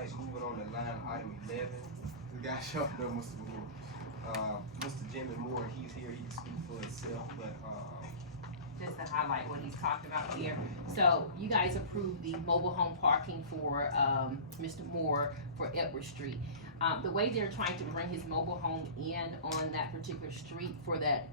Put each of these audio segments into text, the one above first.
right, moving on to line item 11. We got y'all know Mr. Moore. Mr. Jimmy Moore, he's here, he can speak for himself, but just to highlight what he's talking about here. So you guys approved the mobile home parking for Mr. Moore for Edward Street. The way they're trying to bring his mobile home in on that particular street for that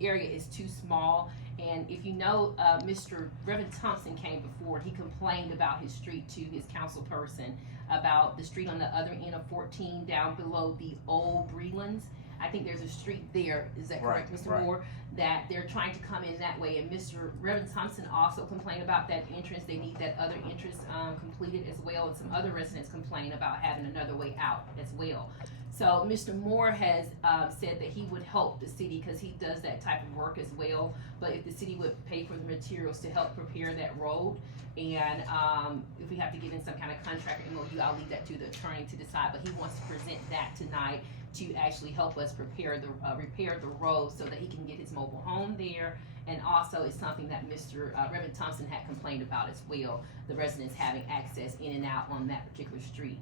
area is too small. And if you know, Mr. Reverend Thompson came before, he complained about his street to his council person about the street on the other end of 14 down below the old Brelands. I think there's a street there, is that correct, Mr. Right. Moore? That they're trying to come in that way, and Mr. Reverend Thompson also complained about that entrance. They need that other entrance completed as well, and some other residents complain about having another way out as well. So Mr. Moore has said that he would help the city because he does that type of work as well. But if the city would pay for the materials to help prepare that road, and if we have to get in some kind of contract or MOU, I'll leave that to the attorney to decide. But he wants to present that tonight to actually help us repair the road so that he can get his mobile home there. And also it's something that Mr. Reverend Thompson had complained about as well, the residents having access in and out on that particular street.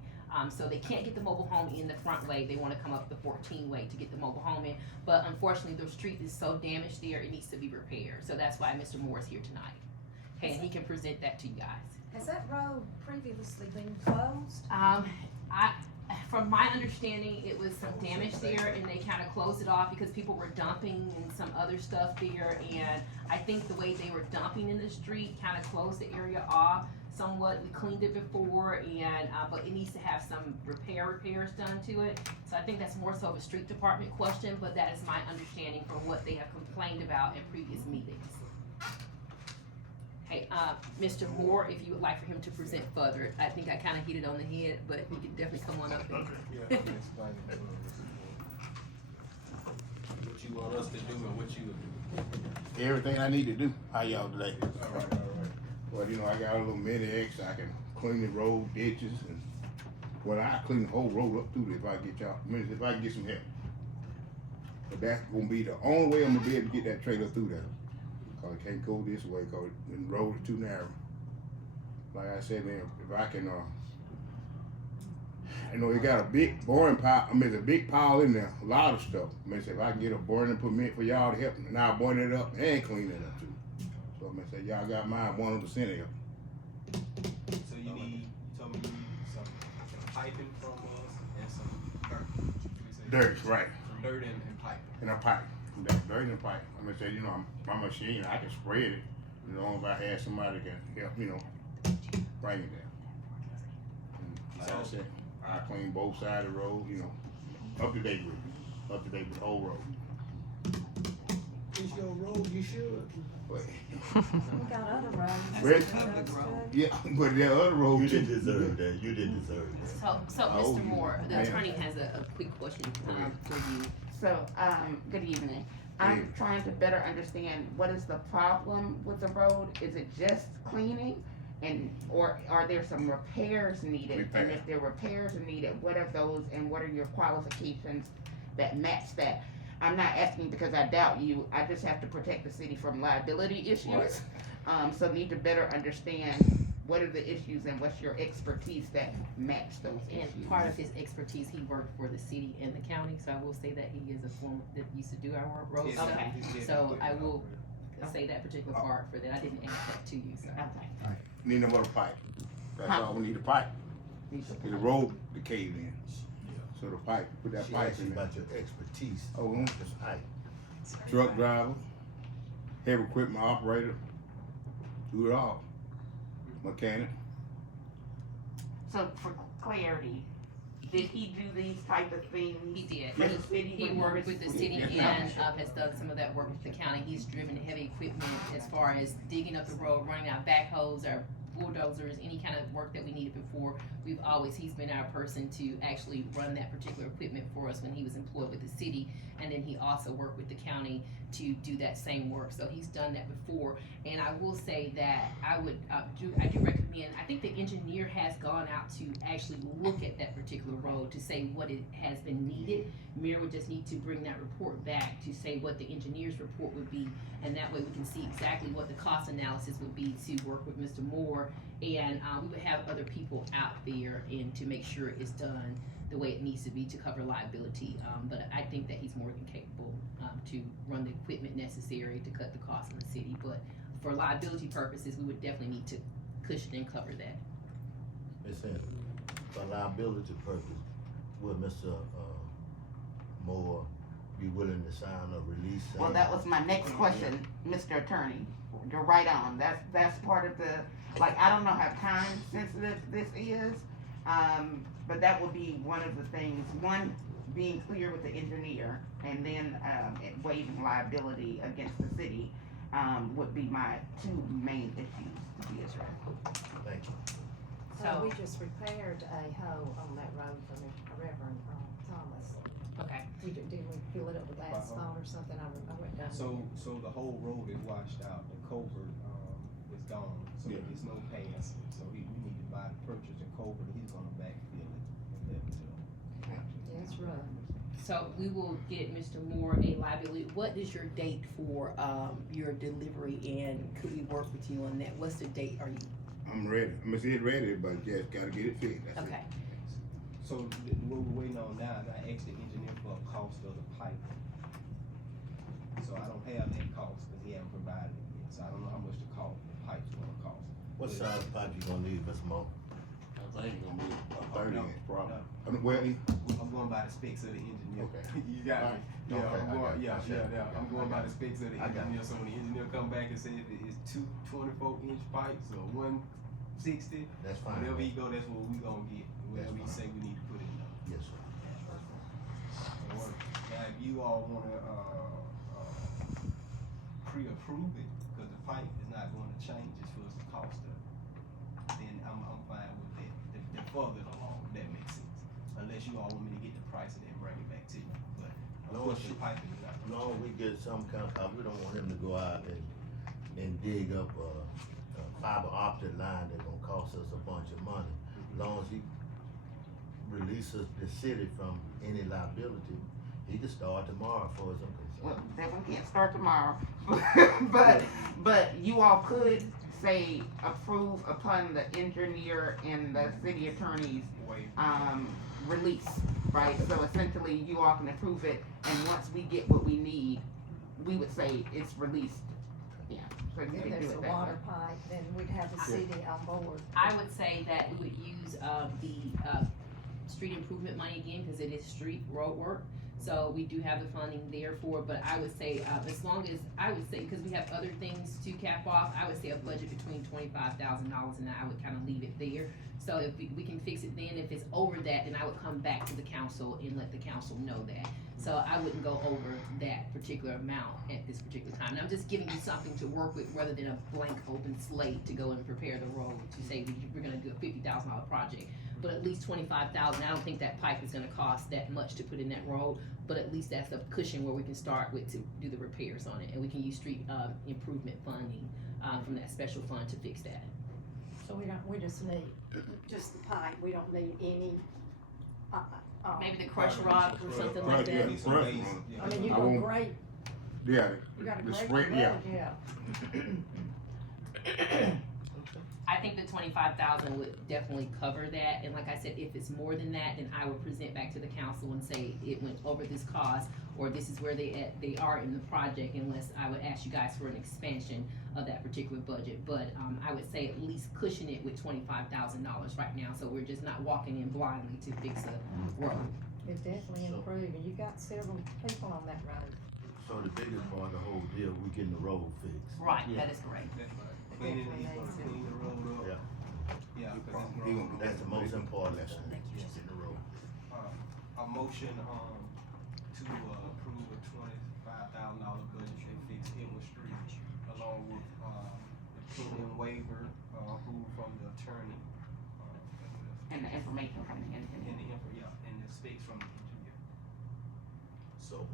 So they can't get the mobile home in the front way. They want to come up the 14 way to get the mobile home in. But unfortunately, the street is so damaged there, it needs to be repaired. So that's why Mr. Moore is here tonight. Okay, and he can present that to you guys. Has that road previously been closed? From my understanding, it was some damage there, and they kind of closed it off because people were dumping and some other stuff there. And I think the way they were dumping in the street kind of closed the area off somewhat. We cleaned it before, and but it needs to have some repairs done to it. So I think that's more so of a street department question, but that is my understanding from what they have complained about in previous meetings. Hey, Mr. Moore, if you would like for him to present further, I think I kind of hit it on the head, but he can definitely come on up and. yeah, explain it to us, Mr. Moore. What you want us to do and what you would do. Everything I need to do. How y'all today? All right. Well, you know, I got a little mini X. I can clean the road, ditches, and well, I clean the whole road up through there if I get y'all minutes, if I can get some help. But that's gonna be the only way I'm gonna be able to get that trailer through there. Cause I can't go this way, cause the road is too narrow. Like I said, man, if I can, you know, it got a big boring pile. I mean, there's a big pile in there, a lot of stuff. I mean, if I can get a boring permit for y'all to help, and I'll board it up and clean it up too. So I'm gonna say, y'all got mine 100% of it. So you told me you need some piping from us and some dirt. What you say? Dirt, right. Some dirt and piping. And a pipe. That dirt and pipe. I'm gonna say, you know, my machine, I can spread it. You know, if I had somebody that can help, you know, bring it there. And like I said, I clean both sides of the road, you know, up to date with the whole road. It's your road, you should. But, We got other roads. Red- Roads too. yeah, but that other road. You didn't deserve that. You didn't deserve that. So Oh, Mr. Moore, the man. attorney has a quick question for you. So, good evening. I'm trying to better understand what is the problem with the road? Is it just cleaning? Or are there some repairs needed? And if there are repairs are needed, what are those and what are your qualifications that match that? I'm not asking because I doubt you, I just have to protect the city from liability issues. So need to better understand what are the issues and what's your expertise that match those issues? And part of his expertise, he worked for the city and the county, so I will say that he is a former, that used to do our road stuff. Okay. So I will say that particular part for that. I didn't ask that to you, so. Okay. Need no more pipe. That's all we need, a pipe. The road, the cave in. So the pipe, put that She pipe asked you in there. about your expertise. Oh, Just height. truck driver, heavy equipment operator, do it all. Mechanic. So for clarity, did he do these type of things? He did. For the city? He worked with the city Yeah. and has done some of that work with the county. He's driven heavy equipment as far as digging up the road, running out backhoes or bulldozers, any kind of work that we needed before. He's been our person to actually run that particular equipment for us when he was employed with the city. And then he also worked with the county to do that same work. So he's done that before. And I will say that I do recommend, I think the engineer has gone out to actually look at that particular road to say what it has been needed. Mayor would just need to bring that report back to say what the engineer's report would be. And that way we can see exactly what the cost analysis would be to work with Mr. Moore for, and we would have other people out there and to make sure it's done the way it needs to be to cover liability. But I think that he's more than capable to run the equipment necessary to cut the cost in the city. But for liability purposes, we would definitely need to cushion and cover that. Ms. Henry, for liability purpose, would Mr. Moore be willing to sign a release? Well, that was my next question, Mr. Attorney. You're right on. That's part of the, like, I don't know how time sensitive this is, but that would be one of the things. One, being clear with the engineer, and then waiving liability against the city would be my two main issues to be addressed. Thank you. So- We just repaired a hole on that road from Reverend Thomas. Okay. Didn't we fill it up with asphalt or something? I went down. So the whole road is washed out, the culvert, is gone, so Yeah. there's no passing, so we need to buy, purchase a culvert, he's gonna backfill it and let it to. Yeah, it's rough. So we will get Mr. Moore a liability. What is your date for your delivery, and could we work with you on that? What's the date are you? I'm ready. I'm gonna say it ready, but just gotta get it fixed. That's it. Okay. So what we're waiting on now is I asked the engineer for a cost of the pipe. So I don't have that cost, cause he hasn't provided it yet, so I don't know how much the pipe's gonna cost. What size pipe you gonna need, Mr. Moore? I think it's gonna be a 30 No, inch problem. no. Well, I'm going by the specs of the engineer. Okay. You got me. Yeah, Okay, I'm I going, got you. yeah, I'm going by the specs of the I got engineer, so when the engineer come back and say if it's two 24-inch pipes or 160, That's fine. whatever he go, that's what we gonna get, whatever he That's say we need to put in there. Yes, sir. Now, if you all wanna, pre-approve it, cause the pipe is not gonna change as far as the cost of it, then I'm fine with that, the further along, if that makes sense. Unless you all want me to get the price and then bring it back to you, but of No, course, the piping is not. No, we get some kind of, we don't want him to go out and dig up a fiber optic line that's gonna cost us a bunch of money. As long as he releases the city from any liability, he can start tomorrow for as I'm Well, concerned. definitely can't start tomorrow, but you all could say approve upon the engineer and the city attorney's Wait. release, right? So essentially, you all can approve it, and once we get what we need, we would say it's released. Yeah, so you If can do there's it a that way. water pipe, then we'd have the city on board. I would say that we would use the street improvement money again, because it is street road work. So we do have the funding there for, but I would say, as long as, I would say, because we have other things to cap off, I would say a budget between $25,000, and I would kind of leave it there. So if we can fix it then, if it's over that, then I would come back to the council and let the council know that. So I wouldn't go over that particular amount at this particular time. And I'm just giving you something to work with rather than a blank open slate to go and prepare the road to say we're gonna do a $50,000 project. But at least 25,000, I don't think that pipe is gonna cost that much to put in that road, but at least that's a cushion where we can start with to do the repairs on it. And we can use street improvement funding from that special fund to fix that. So we just need just the pipe, we don't need any, Maybe the crushed rock or something like Right, yeah. that. Need some Right. base, I mean, you I got won't- great, Yeah, you got a the great spread, road, yeah. I think the 25,000 would definitely cover that, and like I said, if it's more than that, then I would present back to the council and say it went over this cost, or this is where they are in the project, unless I would ask you guys for an expansion of that particular budget. But I would say at least cushion it with $25,000 right now, so we're just not walking in blindly to fix a road. It's definitely So- improving, you got several people on that road. So the biggest part of the whole deal, we getting the road fixed. Right, that is correct. That's right. Cleaning, he's gonna clean the road up. Yeah. Yeah, He cause gonna it's do wrong. That's the most important lesson, getting the road. A motion, to, approve a $25,000 budget to fix Edward Street, along with, the pending waiver, approved from the attorney, And the information from the engineer. and the specs from the engineer. So,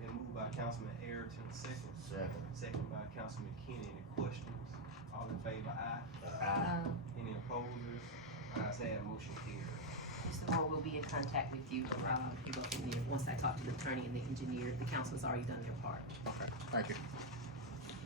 Been moved by Councilman Ayrton, second by Councilman Kenny. Any questions? All in favor, aye. Any opposers? Ayes have, motion carried. Mr. Moore will be in contact with you, you go from there. Once I talk to the attorney and the engineer, the council's already done their part. Okay, thank you.